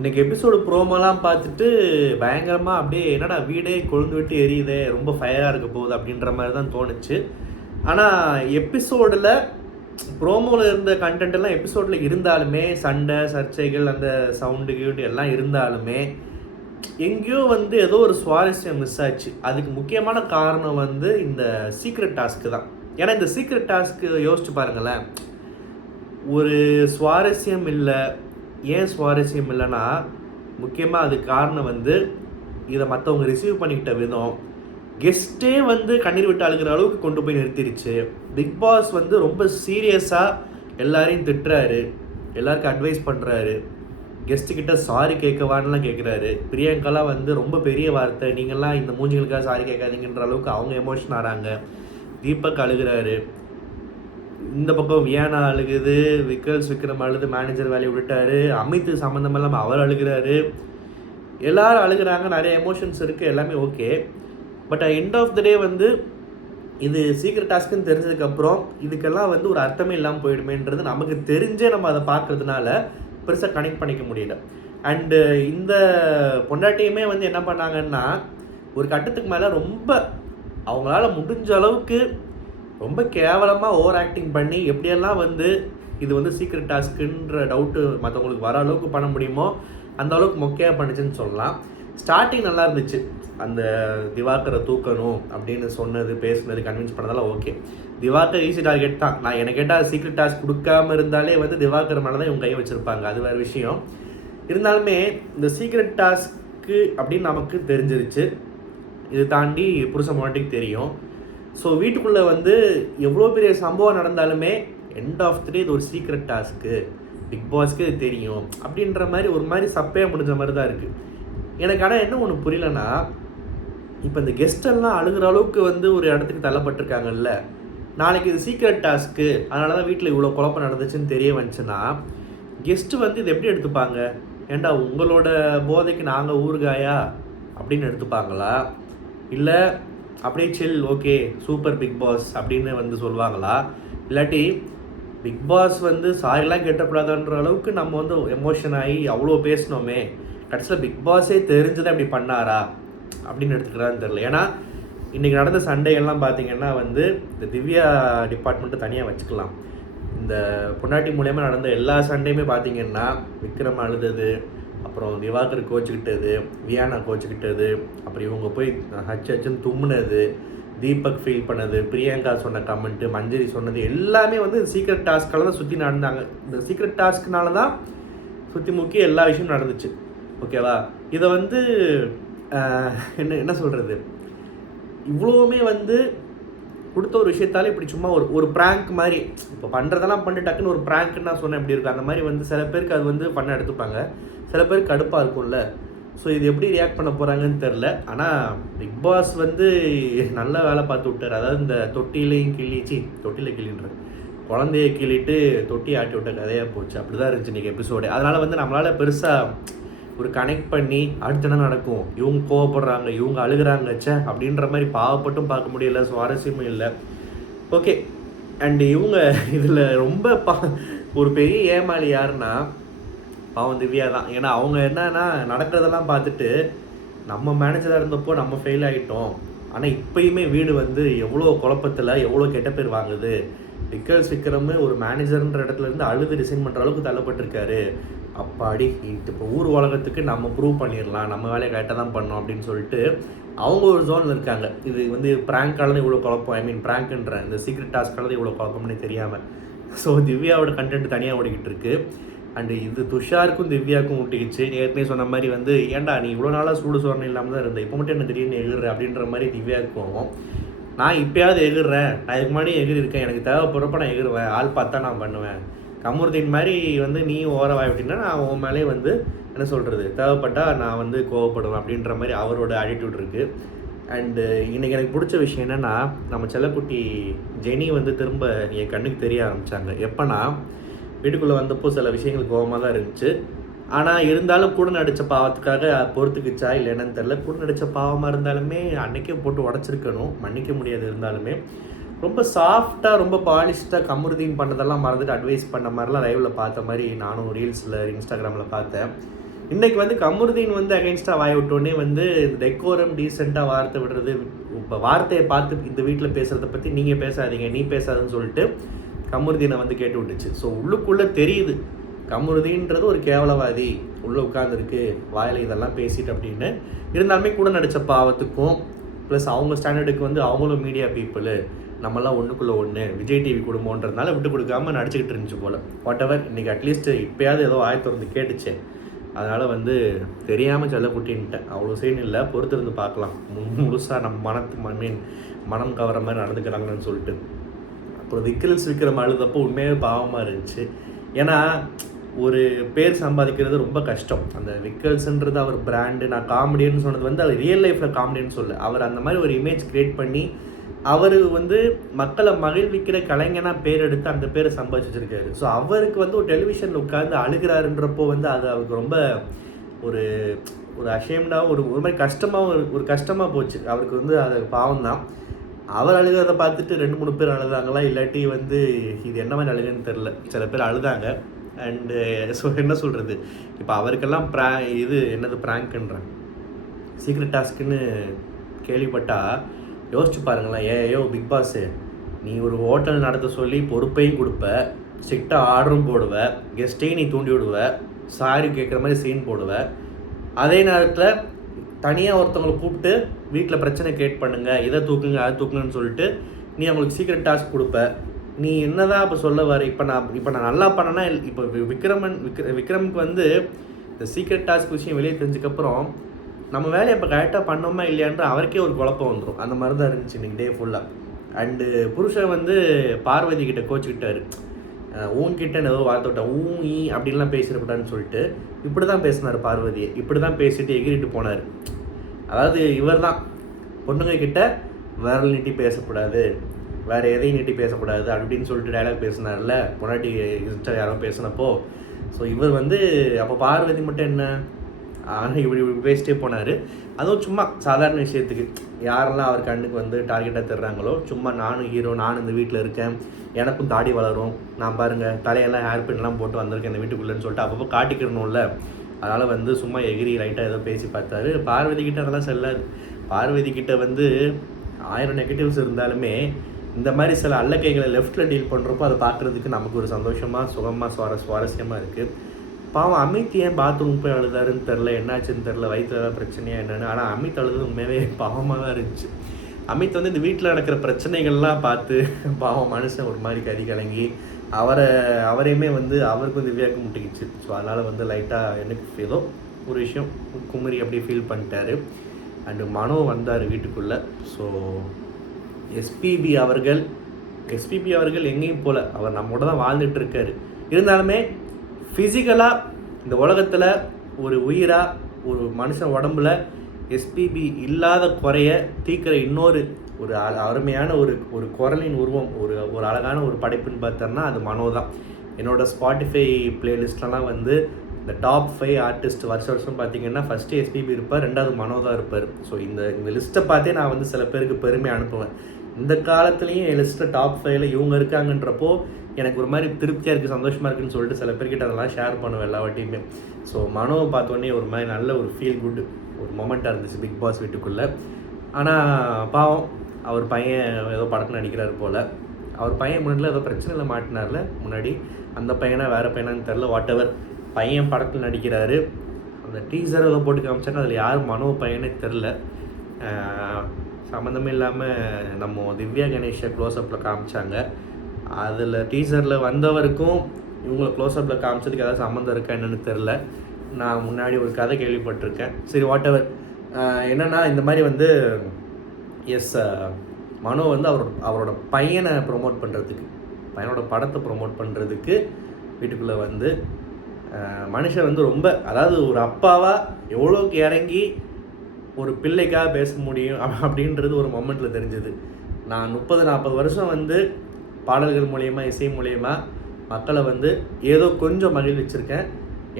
இன்னைக்கு எபிசோடு ப்ரோமோலாம் பார்த்துட்டு பயங்கரமாக அப்படியே என்னடா வீடே கொழுந்து விட்டு எரியுதே, ரொம்ப ஃபயராக இருக்க போகுது அப்படின்ற மாதிரி தான் தோணுச்சு. ஆனால் எபிசோடில் ப்ரோமோவில் இருந்த கண்டென்ட் எல்லாம் எபிசோடில் இருந்தாலுமே, சண்டை சர்ச்சைகள் அந்த சவுண்டு கியூண்டு எல்லாம் இருந்தாலுமே எங்கேயோ ஏதோ ஒரு சுவாரஸ்யம் மிஸ் ஆச்சு. அதுக்கு முக்கியமான காரணம் இந்த சீக்ரெட் டாஸ்க்கு தான். ஏன்னா இந்த சீக்ரெட் டாஸ்க்கு யோசிச்சு பாருங்களேன், ஒரு சுவாரஸ்யம் இல்லை. ஏன் சுவாரஸ்யம் இல்லைன்னா, முக்கியமாக அதுக்கு காரணம் இதை மற்றவங்க ரிசீவ் பண்ணிக்கிட்ட விதம், கெஸ்ட்டே கண்ணீர் விட்டு அழுகிற அளவுக்கு கொண்டு போய் நிறுத்திடுச்சு. பிக் பாஸ் ரொம்ப சீரியஸாக எல்லாரையும் திட்டுறாரு, எல்லாருக்கும் அட்வைஸ் பண்ணுறாரு, கெஸ்ட்டுக்கிட்ட சாரி கேட்கவான்லாம் கேட்குறாரு. பிரியங்காலாம் ரொம்ப பெரிய வார்த்தை, நீங்கள்லாம் இந்த மூஞ்சிகளுக்காக சாரி கேட்காதீங்கன்ற அளவுக்கு அவங்க எமோஷன் ஆகிறாங்க. தீபக் அழுகிறாரு, இந்த பக்கம் வியானா அழுகுது, விக்ரம் அழுது மேனேஜர் வேலையை விட்டுட்டாரு, அமித் சம்மந்தம் இல்லாமல் அவர் அழுகிறாரு, எல்லாரும் அழுகிறாங்க, நிறைய எமோஷன்ஸ் இருக்குது, எல்லாமே okay. But end of the day இது சீக்ரெட் டாஸ்க்குன்னு தெரிஞ்சதுக்கப்புறம் இதுக்கெல்லாம் ஒரு அர்த்தமே இல்லாமல் போயிடுமேன்றது நமக்கு தெரிஞ்சே நம்ம அதை பார்க்குறதுனால பெருசாக கனெக்ட் பண்ணிக்க முடியல. அண்டு இந்த பொண்டாட்டியுமே என்ன பண்ணாங்கன்னா, ஒரு கட்டத்துக்கு மேலே ரொம்ப அவங்களால முடிஞ்ச அளவுக்கு ரொம்ப கேவலமாக ஓவர் ஆக்டிங் பண்ணி எப்படியெல்லாம் இது சீக்ரெட் டாஸ்க்குன்ற டவுட்டு மற்றவங்களுக்கு வர அளவுக்கு பண்ண முடியுமோ அந்த அளவுக்கு மொக்கையாக பண்ணிச்சுன்னு சொல்லலாம். ஸ்டார்டிங் நல்லா இருந்துச்சு, அந்த திவாகரை தூக்கணும் அப்படின்னு சொன்னது, பேசுனது, கன்வின்ஸ் பண்ணதெல்லாம் ஓகே. திவாகர் ஈஸி டார்கெட் தான். நான் எனக்கு கேட்டால் சீக்ரெட் டாஸ்க் கொடுக்காம இருந்தாலே திவாகர் மேலே தான் இவங்க கை வச்சுருப்பாங்க, அது வேறு விஷயம். இருந்தாலுமே இந்த சீக்ரெட் டாஸ்க்கு அப்படின்னு நமக்கு தெரிஞ்சிருச்சு, இது தாண்டி புருஷ மாட்டிக்கு தெரியும். ஸோ வீட்டுக்குள்ளே எவ்வளோ பெரிய சம்பவம் நடந்தாலுமே எண்ட் ஆஃப் த டே இது ஒரு சீக்ரெட் டாஸ்க்கு, பிக் பாஸ்க்கு இது தெரியும் அப்படின்ற மாதிரி ஒரு மாதிரி சப்பையாக முடிஞ்ச மாதிரி தான் இருக்குது எனக்கு. ஆனால் என்ன ஒன்று புரியலன்னா, இப்போ இந்த கெஸ்டெல்லாம் அழுகிற அளவுக்கு ஒரு இடத்துக்கு தள்ளப்பட்டிருக்காங்கல்ல, நாளைக்கு இது சீக்ரெட் டாஸ்க்கு அதனால தான் வீட்டில் இவ்வளோ குழப்பம் நடந்துச்சுன்னு தெரிய வந்துச்சுன்னா கெஸ்ட்டு இது எப்படி எடுத்துப்பாங்க? ஏண்டா உங்களோட போதைக்கு நாங்கள் ஊறுகாயா அப்படின்னு எடுத்துப்பாங்களா? இல்லை அப்படியே சில், ஓகே சூப்பர் பிக் பாஸ் அப்படின்னு சொல்லுவாங்களா? இல்லாட்டி பிக் பாஸ் சாரிலாம் கேட்டக்கூடாதுன்ற அளவுக்கு நம்ம எமோஷன் ஆகி அவ்வளோ பேசினோமே, கடைசியில் பிக் பாஸே தெரிஞ்சுதான் அப்படி பண்ணாரா அப்படின்னு எடுத்துக்கிறான்னு தெரில. ஏன்னா இன்றைக்கி நடந்த சண்டைகள்லாம் பார்த்திங்கன்னா இந்த திவ்யா டிபார்ட்மெண்ட்டு தனியாக வச்சுக்கலாம். இந்த பொண்டாட்டி மூலயமா நடந்த எல்லா சண்டையுமே பார்த்திங்கன்னா விக்ரம் அழுதது, அப்புறம் திவாகர் கோச்சுக்கிட்டது, வியானா கோச்சுக்கிட்டது, அப்புறம் இவங்க போய் ஹச்சுன்னு தும்முனது, தீபக் ஃபீல் பண்ணது, பிரியங்கா சொன்ன கமெண்ட்டு, மஞ்சரி சொன்னது எல்லாமே சீக்ரெட் டாஸ்க்கால தான் சுற்றி நடந்தாங்க. இந்த சீக்ரெட் டாஸ்க்குனால தான் சுற்றி முக்கிய எல்லா விஷயமும் நடந்துச்சு, ஓகேவா? இதை என்ன சொல்கிறது, இவ்வளோவுமே கொடுத்த ஒரு விஷயத்தாலே இப்படி சும்மா ஒரு ப்ராங்க் மாதிரி, இப்போ பண்ணுறதெல்லாம் பண்ணி டக்குன்னு ஒரு ப்ராங்க்னு நான் சொன்னேன் எப்படி இருக்கும் அந்த மாதிரி சில பேருக்கு அது பண்ண எடுத்துப்பாங்க, சில பேருக்கு கடுப்பாக இருக்கும்ல. ஸோ இது எப்படி ரியாக்ட் பண்ண போகிறாங்கன்னு தெரில. ஆனால் பிக் பாஸ் நல்ல வேலை பார்த்து விட்டார். அதாவது இந்த தொட்டிலையும் தொட்டியில் கிள்ளின்ற குழந்தைய கிள்ளிட்டு தொட்டி ஆட்டி விட்ட கதையாக போச்சு, அப்படி தான் இருந்துச்சு இன்றைக்கி எபிசோடு. அதனால் நம்மளால் பெருசாக ஒரு கனெக்ட் பண்ணி அடுத்து என்ன நடக்கும், இவங்க கோவப்படுறாங்க, இவங்க அழுகிறாங்க அப்படின்ற மாதிரி பாவப்பட்டும் பார்க்க முடியல, சுவாரஸ்யமும் இல்லை. ஓகே. அண்டு இவங்க இதில் ரொம்ப ஒரு பெரிய ஏமாளி யாருன்னா பாவம் திவ்யா தான். ஏன்னா அவங்க என்னன்னா நடக்கிறதெல்லாம் பார்த்துட்டு நம்ம மேனேஜராக இருந்தப்போ நம்ம ஃபெயில் ஆகிட்டோம், ஆனால் இப்போயுமே வீடு எவ்வளோ குழப்பத்தில் எவ்வளோ கெட்ட பேர் வாங்குது, விக்ரம் ஒரு மேனேஜர்ன்ற இடத்துலேருந்து அழுது ரிசைன் பண்ணுற அளவுக்கு தள்ளப்பட்டிருக்காரு, அப்பாடி இப்போ ஊர் உலகத்துக்கு நம்ம ப்ரூவ் பண்ணிடலாம், நம்ம வேலையை கரெக்டாக தான் பண்ணோம் அப்படின்னு சொல்லிட்டு அவங்க ஒரு ஜோனில் இருக்காங்க. இது ப்ராங்கால தான் இவ்வளோ குழப்பம், ப்ராங்க்ன்ற இந்த சீக்ரெட் டாஸ்க்கால தான் இவ்வளோ குழப்பம்னே தெரியாமல். ஸோ திவ்யாவோட கண்டென்ட் தனியாக ஓடிக்கிட்டு இருக்கு. அண்டு இது துஷாருக்கும் திவ்யாவுக்கும் ஊட்டிக்கிச்சு. ஏற்கனவே சொன்ன மாதிரி ஏன்டா நீ இவ்வளோ நாளாக சூடு சோரணை இல்லாமல் தான் இருந்தேன், இப்போ மட்டும் என்ன திடீர்னு எகிர்ற அப்படின்ற மாதிரி திவ்யாவுக்கு போவோம். நான் இப்போயாவது எகிர்றேன், நான் இதுக்கு முன்னாடி எகிரிருக்கேன், எனக்கு தேவைப்படுறப்ப நான் எகிருவேன், ஆள் பார்த்தா நான் பண்ணுவேன். கமருதீன் மாதிரி நீ ஓரவாய் விட்டீங்கன்னா நான் உன் மேலே என்ன சொல்கிறது, தேவைப்பட்டால் நான் கோவப்படுவேன் அப்படின்ற மாதிரி அவரோட ஆட்டிடியூட் இருக்குது. அண்டு இன்றைக்கி எனக்கு பிடிச்ச விஷயம் என்னென்னா, நம்ம செல்லக்குட்டி ஜெனி திரும்ப என் கண்ணுக்கு தெரிய ஆரம்பித்தாங்க. எப்போனா வீட்டுக்குள்ளே வந்தப்போ சில விஷயங்கள் கோபமாக தான் இருந்துச்சு, ஆனால் இருந்தாலும் கூட நடித்த பாவத்துக்காக பொறுத்துக்குச்சா இல்லை என்னன்னு தெரில. கூட நடித்த பாவமாக இருந்தாலுமே அன்றைக்கே போட்டு உடச்சிருக்கணும், மன்னிக்க முடியாது. இருந்தாலுமே ரொம்ப சாஃப்டாக ரொம்ப பாலிஷ்டாக கமருதீன் பண்ணதெல்லாம் மறந்துட்டு அட்வைஸ் பண்ண மாதிரிலாம் லைவில் பார்த்த மாதிரி நானும் ரீல்ஸில் இன்ஸ்டாகிராமில் பார்த்தேன். இன்றைக்கி வந்து கமருதீன் வந்து அகைன்ஸ்டாக வாய் விட்டோடனே வந்து டெக்கோரம் டீசெண்டாக வார்த்தை விடுறது, இப்போ வார்த்தையை பார்த்து இந்த வீட்டில் பேசுகிறத பற்றி நீங்கள் பேசாதீங்க, நீ பேசாதுன்னு சொல்லிட்டு கமருதீனை வந்து கேட்டு விட்டுச்சு. ஸோ உள்ளுக்குள்ளே தெரியுது கமருதீன்றது ஒரு கேவலவாதி உள்ளே உட்காந்துருக்கு வாயில் இதெல்லாம் பேசிட்டு அப்படின்னு. இருந்தாலுமே கூட நடித்த பாவத்துக்கும் ப்ளஸ் அவங்க ஸ்டாண்டர்டுக்கு வந்து அவங்களும் மீடியா பீப்புளு, நம்மலாம் ஒன்றுக்குள்ளே ஒன்று விஜய் டிவி குடும்பன்றதுனால விட்டு கொடுக்காமல் நடிச்சுக்கிட்டு இருந்துச்சு போல். வாட் எவர், இன்றைக்கி அட்லீஸ்ட் இப்போயாவது ஏதோ ஆயத்திறந்து கேட்டுச்சு. அதனால் வந்து தெரியாமல் செல்ல குட்டின்ட்டேன். அவ்வளோ சீன் இல்லை, பொறுத்திருந்து பார்க்கலாம் முழுசாக நம்ம மனம் கவர மாதிரி நடந்துக்கிறாங்கன்னு சொல்லிட்டு. அப்புறம் விக்ரம் அழுதப்போ உண்மையாக பாவமாக இருந்துச்சு. ஏன்னா ஒரு பேர் சம்பாதிக்கிறது ரொம்ப கஷ்டம். அந்த விக்கல்ஸ்ன்றது அவர் பிராண்டு. நான் காமெடின்னு சொன்னது வந்து அவர் ரியல் லைஃப்பில் காமெடின்னு சொல்ல, அவர் அந்த மாதிரி ஒரு இமேஜ் க்ரியேட் பண்ணி அவர் வந்து மக்களை மகிழ்விக்கிற கலைஞனாக பேர் எடுத்து அந்த பேரை சம்பாதிச்சு வச்சிருக்காரு. ஸோ அவருக்கு வந்து ஒரு டெலிவிஷனில் உட்காந்து அழுகிறாருன்றப்போ வந்து அது அவருக்கு ரொம்ப ஒரு ஒரு அஷேம்டாகவும் ஒரு மாதிரி கஷ்டமாகவும் ஒரு கஷ்டமாக போச்சு. அவருக்கு வந்து அது பாவம் தான். அவர் அழுகிறத பார்த்துட்டு 2-3 பேர் அழுதாங்களா, இல்லாட்டி வந்து இது என்ன மாதிரி அழுகுன்னு தெரில, சில பேர் அழுதாங்க. அண்டு ஸோ என்ன சொல்கிறது, இப்போ அவருக்கெல்லாம் இது என்னது ப்ராங்க்ன்றேன் சீக்ரெட் டாஸ்க்குன்னு கேள்விப்பட்டால் யோசிச்சு பாருங்களேன். ஏயோ பிக் பாஸு, நீ ஒரு ஹோட்டல் நடத்த சொல்லி பொறுப்பையும் கொடுப்ப, ஸ்ட்ரிக்டாக ஆர்டரும் போடுவ, கெஸ்ட்டையும் நீ தூண்டி விடுவ, சாரி கேட்குற மாதிரி சீன் போடுவ, அதே நேரத்தில் தனியாக ஒருத்தவங்களை கூப்பிட்டு வீட்டில் பிரச்சனை கிரியேட் பண்ணுங்கள், இதை தூக்குங்க அதை தூக்குங்கன்னு சொல்லிட்டு நீ அவங்களுக்கு சீக்ரெட் டாஸ்க் கொடுப்ப. நீ என்னதான் இப்போ சொல்ல வர, இப்போ நான் நல்லா பண்ணேன்னா, இப்போ விக்ரமுக்கு வந்து இந்த சீக்ரெட் டாஸ்க் விஷயம் வெளியே தெரிஞ்சதுக்கப்புறம் நம்ம வேலையை இப்போ கரெக்டாக பண்ணோமா இல்லையான்ற அவருக்கே ஒரு குழப்பம் வந்துடும். அந்த மாதிரி தான் இருந்துச்சு இன்றைக்கி டே ஃபுல்லாக. அண்டு புருஷன் வந்து பார்வதி கிட்ட கோச்சிக்கிட்டாரு, ஊன்கிட்ட ஏதோ வார்த்தை விட்டேன், ஈ அப்படின்லாம் பேசிடக்கூடாதுன்னு சொல்லிட்டு இப்படி தான் பேசினார் பார்வதியை. இப்படி தான் பேசிட்டு எகிரிட்டு போனார். அதாவது இவர் தான் பொண்ணுங்க கிட்ட விரல் நீட்டி பேசக்கூடாது, வேறு எதையும் நீட்டி பேசக்கூடாது அப்படின்னு சொல்லிட்டு டைலாக் பேசினார்ல முன்னாடி யாரோ பேசினப்போ. ஸோ இவர் வந்து அப்போ பார்வதி மட்டும் என்ன இப்படி பேசிட்டே போனார். அதுவும் சும்மா சாதாரண விஷயத்துக்கு யாரெல்லாம் அவர் கண்ணுக்கு வந்து டார்கெட்டாக தர்றாங்களோ, சும்மா நானும் ஹீரோ, நானும் இந்த வீட்டில் இருக்கேன், எனக்கும் தாடி வளரும், நான் பாருங்கள் தலையெல்லாம் ஹேர் பின்லாம் போட்டு வந்திருக்கேன் இந்த வீட்டுக்குள்ளேன்னு சொல்லிட்டு அப்பப்போ காட்டிக்கிறணும்ல. அதனால் வந்து சும்மா எகிரி லைட்டாக ஏதோ பேசி பார்த்தாரு. பார்வதி கிட்ட அதெல்லாம் செல்லாது. பார்வதி கிட்ட வந்து 1000 நெகட்டிவ்ஸ் இருந்தாலுமே இந்த மாதிரி சில அல்லக்கைகளை லெஃப்ட்டில் டீல் பண்ணுறப்போ அதை பார்க்குறதுக்கு நமக்கு ஒரு சந்தோஷமாக சுகமாக சுவாரஸ்யமாக இருக்குது. பாவம் அமித் ஏன் பாத்ரூம் போய் அழுதாருன்னு தெரில, என்னாச்சுன்னு தெரில, வயிற்றுல ஏதாவது பிரச்சனையாக என்னென்னு. ஆனால் அமித் அழுது உண்மையாகவே பாவமாக தான் இருந்துச்சு. அமித் வந்து இந்த வீட்டில் நடக்கிற பிரச்சனைகள்லாம் பார்த்து பாவம் மனுஷன் ஒரு மாதிரி கறி கலங்கி அவரையுமே வந்து அவருக்கும் திவ்யாவுக்கு முட்டிக்கிச்சு. ஸோ அதனால் வந்து லைட்டாக எனக்கு ஏதோ ஒரு விஷயம் குமரி அப்படியே ஃபீல் பண்ணிட்டாரு. அண்டு மனோ வந்தார் வீட்டுக்குள்ளே. ஸோ எஸ்பிபி அவர்கள் எங்கேயும் போகல, அவர் நம்மோட தான் வாழ்ந்துட்டு இருக்காரு. இருந்தாலுமே ஃபிசிக்கலாக இந்த உலகத்தில் ஒரு உயிராக ஒரு மனுஷன் உடம்புல எஸ்பிபி இல்லாத குறைய தீக்கிற இன்னொரு ஒரு அருமையான ஒரு குரலின் உருவம், ஒரு அழகான ஒரு படைப்புன்னு பார்த்தோம்னா அது மனோ தான். என்னோடய ஸ்பாட்டிஃபை பிளேலிஸ்ட்லாம் வந்து இந்த டாப் 5 ஆர்டிஸ்ட் வருஷம் பார்த்திங்கன்னா ஃபஸ்ட்டு எஸ்பிபி இருப்பார், 2வது மனோ தான் இருப்பார். ஸோ இந்த லிஸ்ட்டை பார்த்தே நான் வந்து சில பேருக்கு பெருமை அனுப்புவேன். இந்த காலத்துலேயும் என் லிஸ்ட்டில் டாப் 5ல் இவங்க இருக்காங்கன்றப்போ எனக்கு ஒரு மாதிரி திருப்தியாக இருக்குது, சந்தோஷமாக இருக்குதுன்னு சொல்லிட்டு சில பேர்கிட்ட அதெல்லாம் ஷேர் பண்ணுவேன் எல்லா வாட்டியுமே. ஸோ மனோவை பார்த்தோன்னே ஒரு மாதிரி நல்ல ஒரு ஃபீல் குட் ஒரு மொமெண்ட்டாக இருந்துச்சு பிக் பாஸ் வீட்டுக்குள்ளே. ஆனால் பாவம் அவர் பையன் ஏதோ படத்தில் நடிக்கிறாரு போல். அவர் பையன் முன்னாடியில் ஏதோ பிரச்சனையில் மாட்டினார்ல முன்னாடி, அந்த பையனா வேறு பையனான்னு தெரில, வாட் எவர் பையன் படத்தில் நடிக்கிறாரு. அந்த டீசர் ஏதோ போட்டு காமிச்சாங்க, அதில் யார் மனோ பையனே தெரில. சம்மந்தமே இல்லாமல் நம்ம திவ்யா கணேஷை க்ளோஸ்அப்பில் காமிச்சாங்க. அதில் டீசரில் வந்தவருக்கும் இவங்களை க்ளோஸ்அப்பில் காமிச்சதுக்கு ஏதாவது சம்மந்தம் இருக்கா என்னென்னு தெரில. நான் முன்னாடி ஒரு கதை கேள்விப்பட்டிருக்கேன். சரி வாட் எவர், என்னென்னா இந்த மாதிரி வந்து மனோ வந்து அவரோட பையனை ப்ரொமோட் பண்ணுறதுக்கு, பையனோட படத்தை ப்ரொமோட் பண்ணுறதுக்கு வீட்டுக்குள்ளே வந்து மனுஷன் வந்து ரொம்ப, அதாவது ஒரு அப்பாவாக எவ்வளோக்கு இறங்கி ஒரு பிள்ளைக்காக பேச முடியும் அப்படின்றது ஒரு மொமெண்ட்டில் தெரிஞ்சுது. நான் 30-40 வருஷம் வந்து பாடல்கள் மூலயமா இசை மூலயமா மக்களை வந்து ஏதோ கொஞ்சம் மகிழ்விச்சிருக்கேன்.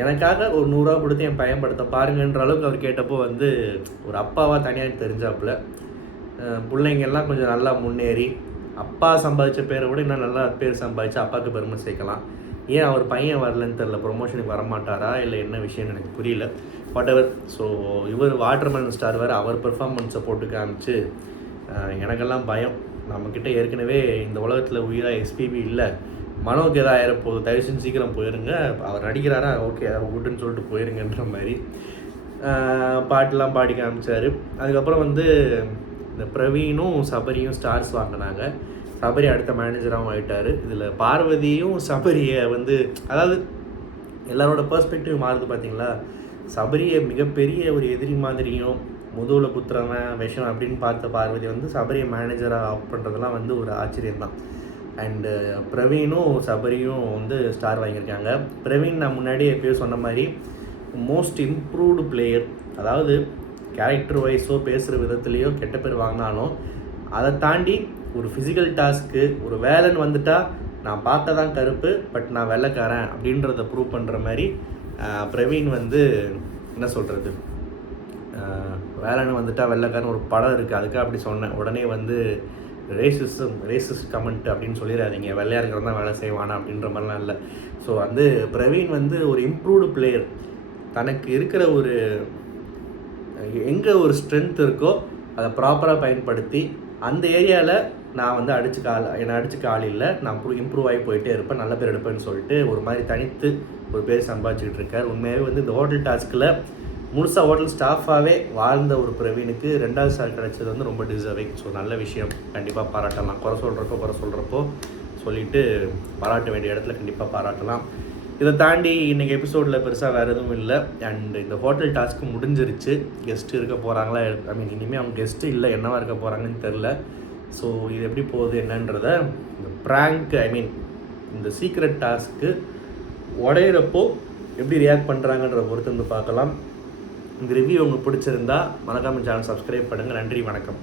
எனக்காக ஒரு 100 ரூபா கொடுத்து என் பையன் படத்தை பாருங்கன்ற அளவுக்கு அவர் கேட்டப்போ வந்து ஒரு அப்பாவாக தனியாக தெரிஞ்சாப்புல. பிள்ளைங்கள்லாம் கொஞ்சம் நல்லா முன்னேறி அப்பா சம்பாதிச்ச பேரை விட இன்னும் நல்லா பேர் சம்பாதிச்சு அப்பாவுக்கு பெருமை சேர்க்கலாம். ஏன் அவர் பையன் வரலன்னு தெரில, ப்ரொமோஷனுக்கு வரமாட்டாரா இல்லை என்ன விஷயம்னு எனக்கு புரியல. What ever. ஸோ இவர் வாட்டர்மெலன் ஸ்டார் வேறு அவர் பெர்ஃபார்மன்ஸை போட்டு காமிச்சு எனக்கெல்லாம் பயம். நம்மக்கிட்ட ஏற்கனவே இந்த உலகத்தில் உயிராக எஸ்பிபி இல்லை, மனோக்கு எதாவது ஆயிரப்போகுது, தயவு செஞ்சு சீக்கிரம் போயிருங்க, அவர் நடிக்கிறாரா ஓகே குட்டுன்னு சொல்லிட்டு போயிருங்கன்ற மாதிரி பாட்டெலாம் பாடி காமிச்சார். அதுக்கப்புறம் வந்து இந்த பிரவீனும் சபரியும் ஸ்டார்ஸ் வாங்கினாங்க. சபரி அடுத்த மேனேஜராகவும் ஆகிட்டார். இதில் பார்வதியும் சபரியை வந்து, அதாவது எல்லாரோட பெர்ஸ்பெக்டிவ் மாறுது பார்த்தீங்களா. சபரியை மிகப்பெரிய ஒரு எதிரி மாதிரியும் முதுகில் குத்துறவன் விஷம் அப்படின்னு பார்த்த பார்வதி வந்து சபரியை மேனேஜராக ஆஃப் பண்ணுறதுலாம் வந்து ஒரு ஆச்சரியம்தான். அண்டு பிரவீனும் சபரியும் வந்து ஸ்டார் வாங்கியிருக்காங்க. பிரவீன் நான் முன்னாடி எப்பயோ சொன்ன மாதிரி மோஸ்ட் இம்ப்ரூவ்டு பிளேயர். அதாவது கேரக்டர் வைஸோ பேசுகிற விதத்துலேயோ கெட்ட பேர் வாங்கினாலும் அதை தாண்டி ஒரு ஃபிசிக்கல் டாஸ்க்கு ஒரு வேலைன்னு வந்துட்டால் நான் பார்க்க தான் கருப்பு பட் நான் வெள்ளைக்காரன் அப்படின்றத ப்ரூவ் பண்ணுற மாதிரி பிரவீன் வந்து என்ன சொல்கிறது, வேலைன்னு வந்துட்டால் வெள்ளைக்காரன் ஒரு படம் இருக்குது, அதுக்காக அப்படி சொன்னேன். உடனே வந்து ரேசிஸ்ட் கமெண்ட் அப்படின்னு சொல்லிடாதீங்க, வெள்ளையாக இருக்கிறது தான் வேலை செய்வானா அப்படின்ற மாதிரிலாம் இல்லை. ஸோ வந்து பிரவீன் வந்து ஒரு இம்ப்ரூவ்டு பிளேயர். தனக்கு இருக்கிற ஒரு எங்கே ஒரு ஸ்ட்ரென்த் இருக்கோ அதை ப்ராப்பராக பயன்படுத்தி அந்த ஏரியாவில் நான் வந்து என்னை அடிச்சுக்க ஆள் இல்லை, நான் இம்ப்ரூவ் ஆகி போயிட்டே இருப்பேன், நல்ல பேர் எடுப்பேன்னு சொல்லிட்டு ஒரு மாதிரி தனித்து ஒரு பேர் சம்பாதிச்சுக்கிட்டு இருக்கார். உண்மையாகவே வந்து இந்த ஹோட்டல் டாஸ்கில் முழுசாக ஹோட்டல் ஸ்டாஃபாகவே வாழ்ந்த ஒரு பிரவீனுக்கு 2வது ஸ்டார் கிடச்சது வந்து ரொம்ப டிசர்விங். ஸோ நல்ல விஷயம், கண்டிப்பாக பாராட்டலாம். குறை சொல்கிறப்போ சொல்லிவிட்டு பாராட்ட வேண்டிய இடத்துல கண்டிப்பாக பாராட்டலாம். இதை தாண்டி இன்றைக்கி எபிசோடில் பெருசாக வேறு எதுவும் இல்லை. அண்ட் இந்த ஹோட்டல் டாஸ்க்கு முடிஞ்சிருச்சு. கெஸ்ட்டு இருக்க போகிறாங்களா, ஐ மீன் இனிமேல் அவங்க கெஸ்ட்டு இல்லை, என்னவா இருக்க போகிறாங்கன்னு தெரில. ஸோ இது எப்படி போகுது என்னன்றத இந்த ப்ராங்க், ஐ மீன் இந்த சீக்ரெட் டாஸ்க்கு உடையிறப்போ எப்படி ரியாக்ட் பண்ணுறாங்கன்ற பொறுத்து வந்து பார்க்கலாம். இந்த ரிவ்யூ உங்களுக்கு பிடிச்சிருந்தா மறக்காம சேனல் சப்ஸ்கிரைப் பண்ணுங்கள். நன்றி, வணக்கம்.